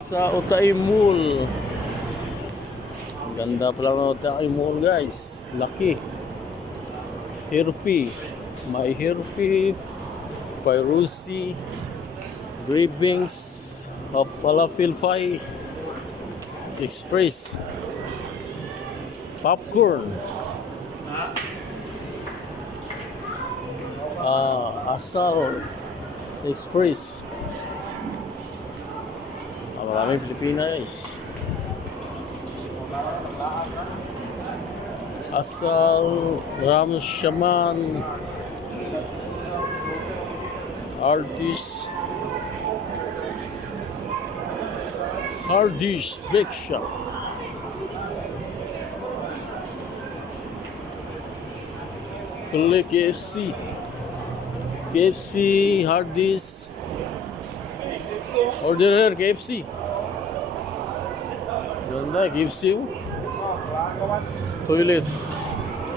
Sa Otay Mall. Ganda pala ng Otay Mall guys. Laki. Hirpi. May Hirpi. Fairuzi. Drippings. Of Falafel Fry. Express. Popcorn. Ah, Asal Express. Maraming Pilipino guys. Asal Ramos Shaman. Artist Hardish Big Shop KFC KFC Hardish Order KFC Ganda KFC. Toilet